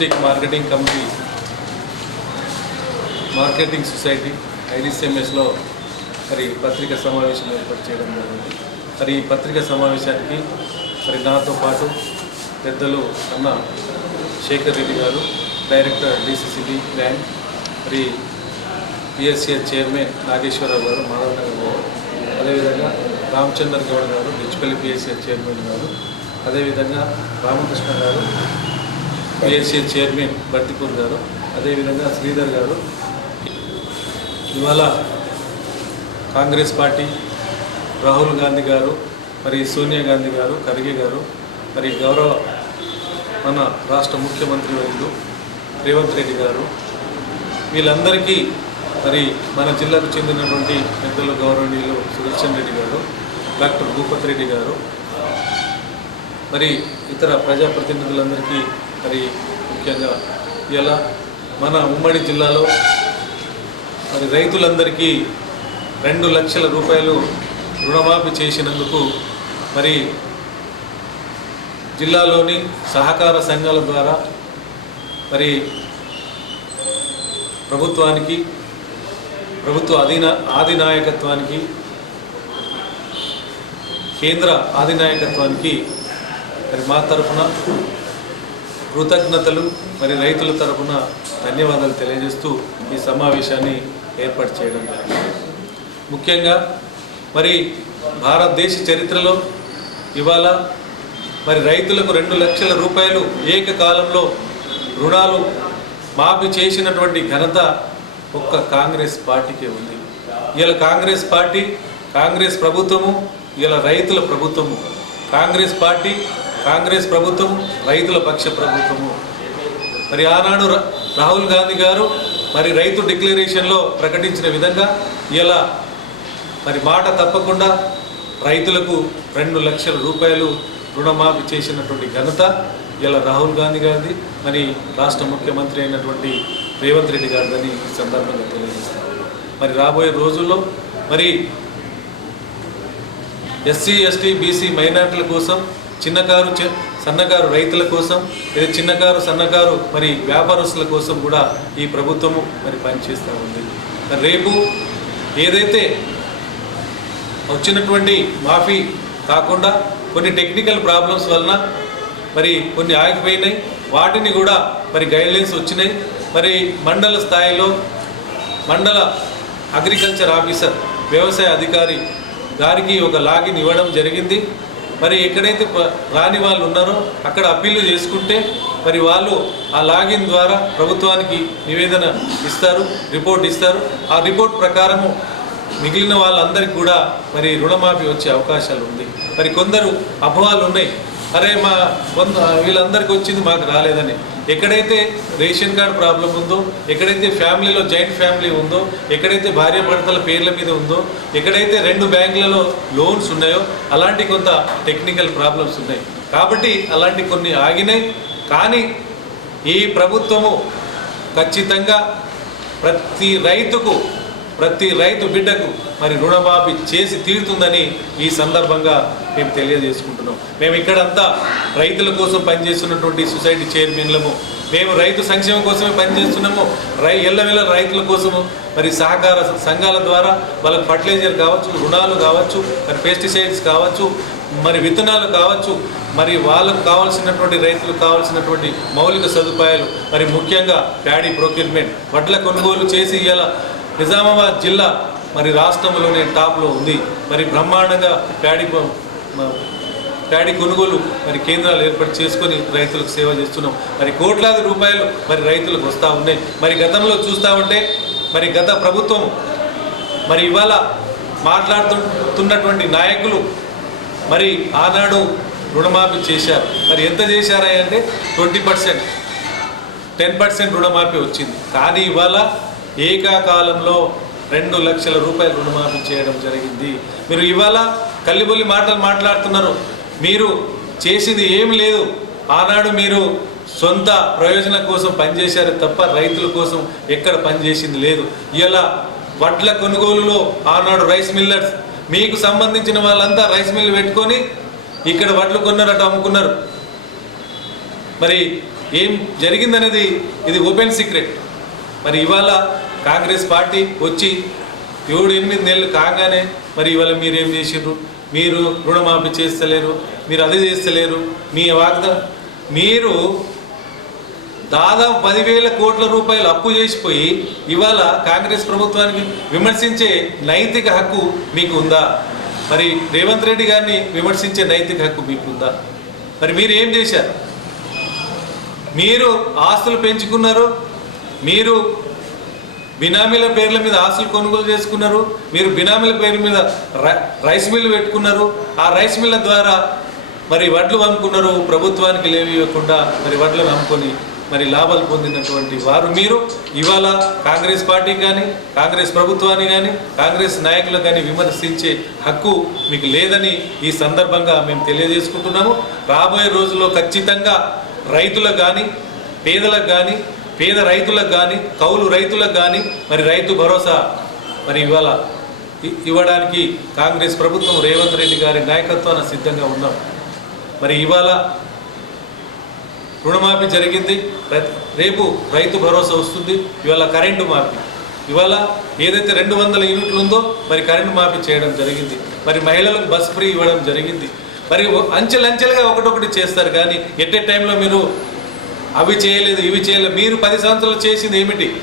District marketing committee marketing society ఐడిసిఎంఎస్లో మరి పత్రికా సమావేశం ఏర్పాటు చేయడం జరిగింది. మరి ఈ పత్రికా సమావేశానికి మరి నాతో పాటు పెద్దలు అన్న Shekar Reddy garu director DCCB bank మరి పిఎస్సిఎల్ చైర్మన్ నాగేశ్వరరావు గారు మాధవనగర్ గారు అదేవిధంగా రామచంద్ర గౌడ్ గారు డిచ్పల్లి పిఎస్సిఎల్ చైర్మన్ గారు అదేవిధంగా రామకృష్ణ గారు పిఎస్సిఎస్ చైర్మన్ భట్టిపూర్ గారు అదేవిధంగా శ్రీధర్ గారు. ఇవాళ కాంగ్రెస్ పార్టీ రాహుల్ గాంధీ గారు మరి సోనియా గాంధీ గారు ఖర్గే గారు మరి గౌరవ మన రాష్ట్ర ముఖ్యమంత్రి వర్యులు రేవంత్ రెడ్డి గారు వీళ్ళందరికీ మరి మన జిల్లాకు చెందినటువంటి పెద్దలు గౌరవనీయులు సుదర్శన్ రెడ్డి గారు డాక్టర్ భూపత్ రెడ్డి గారు మరి ఇతర ప్రజాప్రతినిధులందరికీ మరి ముఖ్యంగా ఇలా మన ఉమ్మడి జిల్లాలో మరి రైతులందరికీ రెండు లక్షల రూపాయలు రుణమాఫీ చేసినందుకు మరి జిల్లాలోని సహకార సంఘాల ద్వారా మరి ప్రభుత్వానికి ప్రభుత్వ అధీన ఆదినాయకత్వానికి కేంద్ర ఆదినాయకత్వానికి మరి మా తరఫున కృతజ్ఞతలు మరి రైతుల తరఫున ధన్యవాదాలు తెలియజేస్తూ ఈ సమావేశాన్ని ఏర్పాటు చేయడం జరిగింది. ముఖ్యంగా మరి భారతదేశ చరిత్రలో ఇవాళ మరి రైతులకు రెండు లక్షల రూపాయలు ఏకకాలంలో రుణాలు మాఫీ చేసినటువంటి ఘనత ఒక్క కాంగ్రెస్ పార్టీకే ఉంది. ఇలా కాంగ్రెస్ పార్టీ కాంగ్రెస్ ప్రభుత్వము ఇలా రైతుల ప్రభుత్వము. కాంగ్రెస్ పార్టీ కాంగ్రెస్ ప్రభుత్వం రైతుల పక్ష ప్రభుత్వము. మరి ఆనాడు రాహుల్ గాంధీ గారు మరి రైతు డిక్లరేషన్లో ప్రకటించిన విధంగా ఇలా మరి మాట తప్పకుండా రైతులకు రెండు లక్షల రూపాయలు రుణమాఫీ చేసినటువంటి ఘనత ఇలా రాహుల్ గాంధీ గారిది. మరి రాష్ట్ర ముఖ్యమంత్రి అయినటువంటి రేవంత్ రెడ్డి గారిదని ఈ సందర్భంగా తెలియజేస్తాను. మరి రాబోయే రోజుల్లో మరి ఎస్సీ ఎస్టీ బీసీ మైనార్టీల కోసం చిన్నకారు సన్నకారు రైతుల కోసం లేదా చిన్నకారు సన్నకారు మరి వ్యాపారస్తుల కోసం కూడా ఈ ప్రభుత్వము మరి పనిచేస్తూ ఉంది. రేపు ఏదైతే వచ్చినటువంటి మాఫీ కాకుండా కొన్ని టెక్నికల్ ప్రాబ్లమ్స్ వలన మరి కొన్ని ఆగిపోయినాయి. వాటిని కూడా మరి గైడ్లైన్స్ వచ్చినాయి. మరి మండల స్థాయిలో మండల అగ్రికల్చర్ ఆఫీసర్ వ్యవసాయ అధికారి గారికి ఒక లాగిన్ ఇవ్వడం జరిగింది. మరి ఎక్కడైతే రాని వాళ్ళు ఉన్నారో అక్కడ అప్పీలు చేసుకుంటే మరి వాళ్ళు ఆ లాగిన్ ద్వారా ప్రభుత్వానికి నివేదన ఇస్తారు రిపోర్ట్ ఇస్తారు. ఆ రిపోర్ట్ ప్రకారము మిగిలిన వాళ్ళందరికీ కూడా మరి రుణమాఫీ వచ్చే అవకాశాలు ఉంది. మరి కొందరు అభవాలు ఉన్నాయి. అరే మా వంద వీళ్ళందరికీ వచ్చింది మాకు రాలేదని. ఎక్కడైతే రేషన్ కార్డ్ ప్రాబ్లం ఉందో ఎక్కడైతే ఫ్యామిలీలో జాయింట్ ఫ్యామిలీ ఉందో ఎక్కడైతే భార్య భర్తల పేర్ల మీద ఉందో ఎక్కడైతే రెండు బ్యాంకులలో లోన్స్ ఉన్నాయో అలాంటి కొంత టెక్నికల్ ప్రాబ్లమ్స్ ఉన్నాయి. కాబట్టి అలాంటి కొన్ని ఆగినాయి. కానీ ఈ ప్రభుత్వము ఖచ్చితంగా ప్రతి రైతుకు ప్రతి రైతు బిడ్డకు మరి రుణమాఫీ చేసి తీరుతుందని ఈ సందర్భంగా మేము తెలియజేసుకుంటున్నాం. మేము ఇక్కడంతా రైతుల కోసం పనిచేస్తున్నటువంటి సొసైటీ చైర్మన్లము. మేము రైతు సంక్షేమం కోసమే పనిచేస్తున్నాము. రై ఎల్లవెల్ల రైతుల కోసము. మరి సహకార సంఘాల ద్వారా వాళ్ళకి ఫర్టిలైజర్ కావచ్చు రుణాలు కావచ్చు మరి పెస్టిసైడ్స్ కావచ్చు మరి విత్తనాలు కావచ్చు మరి వాళ్ళకు కావాల్సినటువంటి రైతులకు కావాల్సినటువంటి మౌలిక సదుపాయాలు మరి ముఖ్యంగా ప్యాడీ ప్రొక్యూర్మెంట్. వడ్ల కొనుగోలు చేసి ఇవాళ నిజామాబాద్ జిల్లా మరి రాష్ట్రంలోనే టాప్లో ఉంది. మరి బ్రహ్మాండంగా ప్యాడీ ప్యాడీ కొనుగోలు మరి కేంద్రాలు ఏర్పాటు చేసుకొని రైతులకు సేవ చేస్తున్నాం. మరి కోట్లాది రూపాయలు మరి రైతులకు వస్తూ ఉన్నాయి. మరి గతంలో చూస్తూ ఉంటే మరి గత ప్రభుత్వం మరి ఇవాళ మాట్లాడుతున్నటువంటి నాయకులు మరి ఆనాడు రుణమాఫీ చేశారు. మరి ఎంత చేశారా అంటే ట్వంటీ పర్సెంట్ టెన్ పర్సెంట్ రుణమాఫీ వచ్చింది. కానీ ఇవాళ ఏకాకాలంలో రెండు లక్షల రూపాయలు రుణమాఫీ చేయడం జరిగింది. మీరు ఇవాళ కల్లిబొల్లి మాటలు మాట్లాడుతున్నారు. మీరు చేసింది ఏం లేదు. ఆనాడు మీరు సొంత ప్రయోజనం కోసం పనిచేశారు తప్ప రైతుల కోసం ఎక్కడ పనిచేసింది లేదు. ఇలా వడ్ల కొనుగోలులో ఆనాడు రైస్ మిల్లర్స్ మీకు సంబంధించిన వాళ్ళంతా రైస్ మిల్ పెట్టుకొని ఇక్కడ వడ్లు కొన్నారు అటు అమ్ముకున్నారు. మరి ఏం జరిగిందనేది ఇది ఓపెన్ సీక్రెట్. మరి ఇవాళ కాంగ్రెస్ పార్టీ వచ్చి ఏడు ఎనిమిది నెలలు కాగానే మరి ఇవాళ మీరు ఏం చేసిండ్రు మీరు రుణమాఫీ చేస్తలేరు మీరు అది చేస్తలేరు. మీ వాగ్దా మీరు దాదాపు పదివేల కోట్ల రూపాయలు అప్పు చేసిపోయి ఇవాళ కాంగ్రెస్ ప్రభుత్వానికి విమర్శించే నైతిక హక్కు మీకు ఉందా మరి రేవంత్ రెడ్డి గారిని విమర్శించే నైతిక హక్కు మీకు ఉందా మరి మీరు ఏం చేశారు? మీరు ఆస్తులు పెంచుకున్నారు మీరు బినామీల పేర్ల మీద ఆస్తులు కొనుగోలు చేసుకున్నారు మీరు బినామీల పేరు మీద రై- రైస్ మిల్ పెట్టుకున్నారు ఆ రైస్ మిల్ల ద్వారా మరి వడ్లు అమ్ముకున్నారు ప్రభుత్వానికి లేవి ఇవ్వకుండా మరి వడ్లను అమ్ముకొని మరి లాభాలు పొందినటువంటి వారు మీరు. ఇవాళ కాంగ్రెస్ పార్టీ కానీ కాంగ్రెస్ ప్రభుత్వాన్ని కానీ కాంగ్రెస్ నాయకులకు కానీ విమర్శించే హక్కు మీకు లేదని ఈ సందర్భంగా మేము తెలియజేసుకుంటున్నాము. రాబోయే రోజుల్లో ఖచ్చితంగా రైతులకు కానీ పేదలకు కానీ పేద రైతులకు కానీ కౌలు రైతులకు కానీ మరి రైతు భరోసా మరి ఇవాళ ఇవ్వడానికి కాంగ్రెస్ ప్రభుత్వం రేవంత్ రెడ్డి గారి నాయకత్వాన సిద్ధంగా ఉన్నాం. మరి ఇవాళ రుణమాఫీ జరిగింది. రేపు రైతు భరోసా వస్తుంది. ఇవాళ కరెంటు మాఫీ. ఇవాళ ఏదైతే రెండు వందల యూనిట్లు ఉందో మరి కరెంటు మాఫీ చేయడం జరిగింది. మరి మహిళలకు బస్ ఫ్రీ ఇవ్వడం జరిగింది. మరి అంచెలంచెలుగా ఒకటొకటి చేస్తారు కానీ ఎట్ ఏ టైంలో మీరు అవి చేయలేదు ఇవి చేయలేదు. మీరు పది సంవత్సరాలు చేసింది ఏమిటి?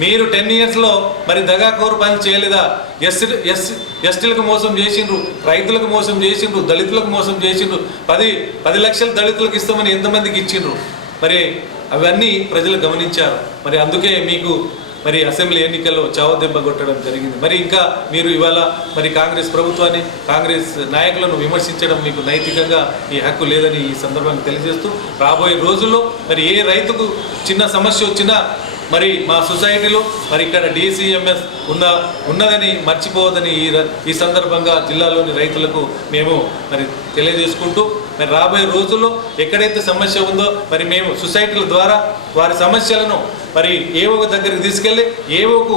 మీరు టెన్ ఇయర్స్లో మరి దగాకోరు పని చేయలేదా? ఎస్సీ ఎస్ ఎస్టీలకు మోసం చేసిండ్రు రైతులకు మోసం చేసిండ్రు దళితులకు మోసం చేసిండ్రు. పది పది లక్షలు దళితులకు ఇస్తామని ఎంతమందికి ఇచ్చిండ్రు? మరి అవన్నీ ప్రజలు గమనించారు. మరి అందుకే మీకు మరి అసెంబ్లీ ఎన్నికల్లో చావదెబ్బ కొట్టడం జరిగింది. మరి ఇంకా మీరు ఇవాళ మరి కాంగ్రెస్ ప్రభుత్వాన్ని కాంగ్రెస్ నాయకులను విమర్శించడం మీకు నైతికంగా ఈ హక్కు లేదని ఈ సందర్భంగా తెలియజేస్తూ రాబోయే రోజుల్లో మరి ఏ రైతుకు చిన్న సమస్య వచ్చినా మరి మా సొసైటీలో మరి ఇక్కడ డిసిఎంఎస్ ఉన్న ఉన్నదని మర్చిపోవద్దని ఈ ర- ఈ సందర్భంగా జిల్లాలోని రైతులకు మేము మరి తెలియజేసుకుంటూ మరి రాబోయే రోజుల్లో ఎక్కడైతే సమస్య ఉందో మరి మేము సొసైటీల ద్వారా వారి సమస్యలను మరి ఏవో దగ్గరికి తీసుకెళ్ళి ఏవోకు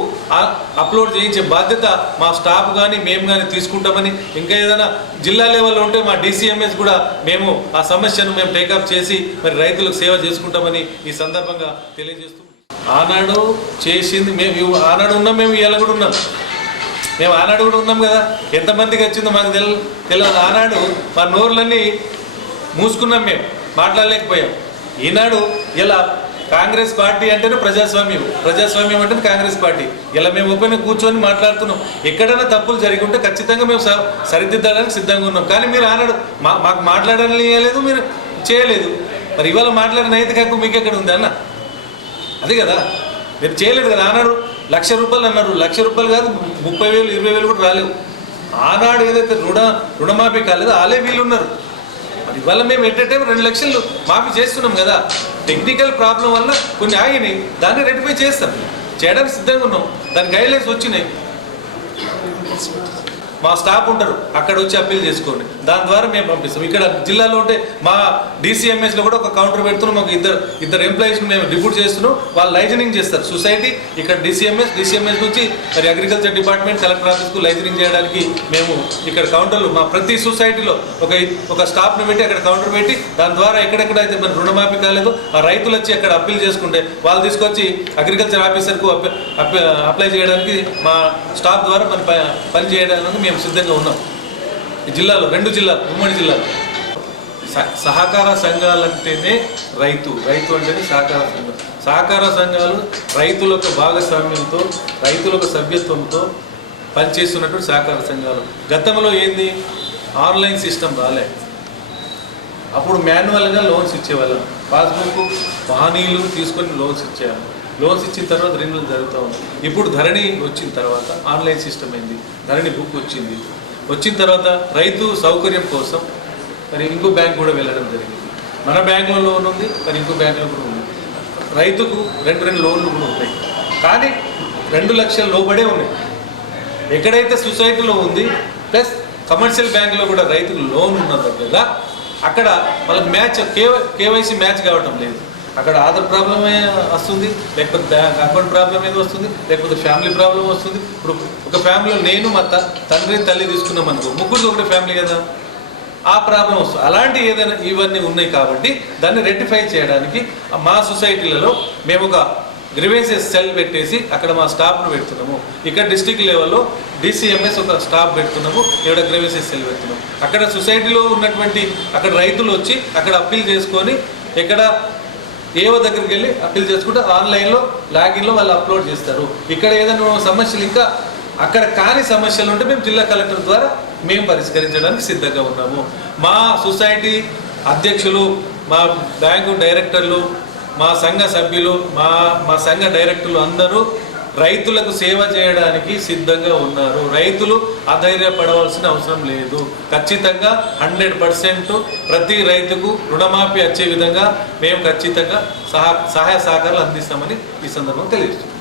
అప్లోడ్ చేయించే బాధ్యత మా స్టాఫ్ కానీ మేము కానీ తీసుకుంటామని ఇంకా ఏదైనా జిల్లా లెవెల్లో ఉంటే మా డిసిఎంఎస్ కూడా మేము ఆ సమస్యను మేము టేకప్ చేసి మరి రైతులకు సేవ చేసుకుంటామని ఈ సందర్భంగా తెలియజేస్తూ ఆనాడు చేసింది మేము ఆనాడు ఉన్నాం మేము ఇలా కూడా ఉన్నాం. మేము ఆనాడు కూడా ఉన్నాం కదా. ఎంతమందికి వచ్చిందో మాకు తెల తెలియదు ఆనాడు మా నోర్లన్నీ మూసుకున్నాం మేము మాట్లాడలేకపోయాం. ఈనాడు ఇలా కాంగ్రెస్ పార్టీ అంటేనే ప్రజాస్వామ్యం ప్రజాస్వామ్యం అంటేనే కాంగ్రెస్ పార్టీ. ఇలా మేము ఓపెన్ కూర్చొని మాట్లాడుతున్నాం. ఎక్కడైనా తప్పులు జరిగి ఉంటే ఖచ్చితంగా మేము స- సరిదిద్దడానికి సిద్ధంగా ఉన్నాం. కానీ మీరు ఆనాడు మా మాకు మాట్లాడాలని మీరు చేయలేదు. మరి ఇవాళ మాట్లాడిన నైతిక హక్కు మీకు ఎక్కడ ఉంది అన్న? అది కదా. మీరు చేయలేదు కదా. ఆనాడు లక్ష రూపాయలు అన్నారు. లక్ష రూపాయలు కాదు ముప్పై వేలు ఇరవై వేలు కూడా రాలేవు. ఆనాడు ఏదైతే రుణ రుణమాఫీ కాలేదో వాళ్ళే వీళ్ళు ఉన్నారు. ఇవాళ మేము ఎట్ రెండు లక్షలు మాఫీ చేస్తున్నాం కదా. టెక్నికల్ ప్రాబ్లం వల్ల కొన్ని ఆగినాయి. దాన్ని రెక్టిఫై చేస్తాం. చేయడానికి సిద్ధంగా ఉన్నాం. దాని గైడ్లైన్స్ వచ్చినాయి. మా స్టాఫ్ ఉంటారు అక్కడ వచ్చి అప్పీల్ చేసుకోండి. దాని ద్వారా మేము పంపిస్తాం. ఇక్కడ జిల్లాలో ఉంటే మా డీసీఎంఎస్లో కూడా ఒక కౌంటర్ పెడుతున్నాం మాకు ఇద్దరు ఇద్దరు ఎంప్లాయీస్ని మేము డిప్యూట్ చేస్తున్నాం. వాళ్ళు లైజనింగ్ చేస్తారు. సొసైటీ ఇక్కడ డీసీఎంఎస్ డీసీఎంఎస్ నుంచి మరి అగ్రికల్చర్ డిపార్ట్మెంట్ కలెక్టర్ ఆఫీస్కు లైజనింగ్ చేయడానికి మేము ఇక్కడ కౌంటర్లు మా ప్రతి సొసైటీలో ఒక ఒక స్టాఫ్ని పెట్టి అక్కడ కౌంటర్ పెట్టి దాని ద్వారా ఎక్కడెక్కడ అయితే మరి రుణమాఫీ కాలేదు ఆ రైతులు వచ్చి అక్కడ అప్పీల్ చేసుకుంటే వాళ్ళు తీసుకొచ్చి అగ్రికల్చర్ ఆఫీసర్కు అప్- అప్- అప్లై చేయడానికి మా స్టాఫ్ ద్వారా మరి ప- పని చేయడానికి మేము సిద్ధంగా ఉన్నాం. ఈ జిల్లాలో రెండు జిల్లాలు ఉమ్మడి జిల్లా సహకార సంఘాలంటేనే రైతు. రైతు అంటేనే సహకార సంఘం. సహకార సంఘాలు రైతులకు భాగస్వామ్యంతో రైతులకు సభ్యత్వంతో పనిచేస్తున్నటువంటి సహకార సంఘాలు. గతంలో ఏంది? ఆన్లైన్ సిస్టమ్ రాలే. అప్పుడు మాన్యువల్గా లోన్స్ ఇచ్చేవాళ్ళం. పాస్బుక్ వాహనీలు తీసుకొని లోన్స్ ఇచ్చేవాళ్ళం. లోన్స్ ఇచ్చిన తర్వాత రెన్యువల్ జరుగుతూ ఉంది. ఇప్పుడు ధరణి వచ్చిన తర్వాత ఆన్లైన్ సిస్టమ్ అయింది. ధరణి బుక్ వచ్చింది. వచ్చిన తర్వాత రైతు సౌకర్యం కోసం మరి ఇంకో బ్యాంక్ కూడా వెళ్ళడం జరిగింది. మన బ్యాంకులో లోన్ ఉంది మరి ఇంకో బ్యాంకులో కూడా ఉంది. రైతుకు రెండు రెండు లోన్లు కూడా ఉన్నాయి కానీ రెండు లక్షల లోబడే ఉన్నాయి. ఎక్కడైతే సొసైటీలో ఉంది ప్లస్ కమర్షియల్ బ్యాంకులో కూడా రైతుకు లోన్ ఉన్న దగ్గర అక్కడ వాళ్ళకి మ్యాచ్ కేవై కేవైసీ మ్యాచ్ కావటం లేదు. అక్కడ ఆధార్ ప్రాబ్లమే వస్తుంది లేకపోతే బ్యాంక్ అకౌంట్ ప్రాబ్లం ఏదో వస్తుంది లేకపోతే ఫ్యామిలీ ప్రాబ్లం వస్తుంది. ఇప్పుడు ఒక ఫ్యామిలీలో నేను మా తండ్రి తల్లి తీసుకున్నాం అనుకో ముగ్గురు ఒకటే ఫ్యామిలీ కదా? ఆ ప్రాబ్లం వస్తుంది. అలాంటి ఏదైనా ఇవన్నీ ఉన్నాయి కాబట్టి దాన్ని రెక్టిఫై చేయడానికి మా సొసైటీలలో మేము ఒక గ్రివేసెస్ సెల్ పెట్టేసి అక్కడ మా స్టాఫ్ను పెడుతున్నాము. ఇక్కడ డిస్టిక్ లెవెల్లో డిసిఎంఎస్ ఒక స్టాఫ్ పెడుతున్నాము ఇక్కడ గ్రివేసెస్ సెల్ పెడుతున్నాము. అక్కడ సొసైటీలో ఉన్నటువంటి అక్కడ రైతులు వచ్చి అక్కడ అప్పీల్ చేసుకొని ఇక్కడ ఏవో దగ్గరికి వెళ్ళి అప్పీల్ చేసుకుంటే ఆన్లైన్లో లాగిన్లో వాళ్ళు అప్లోడ్ చేస్తారు. ఇక్కడ ఏదైనా సమస్యలు ఇంకా అక్కడ కాని సమస్యలు ఉంటే మేము జిల్లా కలెక్టర్ ద్వారా మేము పరిష్కరించడానికి సిద్ధంగా ఉన్నాము. మా సొసైటీ అధ్యక్షులు మా బ్యాంకు డైరెక్టర్లు మా సంఘ సభ్యులు మా మా సంఘ డైరెక్టర్లు అందరూ రైతులకు సేవ చేయడానికి సిద్ధంగా ఉన్నారు. రైతులు అధైర్యపడవలసిన అవసరం లేదు. ఖచ్చితంగా హండ్రెడ్ పర్సెంట్ ప్రతి రైతుకు రుణమాఫీ వచ్చే విధంగా మేము ఖచ్చితంగా సహా సహాయ సహకారాలు అందిస్తామని ఈ సందర్భంగా తెలియజేస్తున్నాం.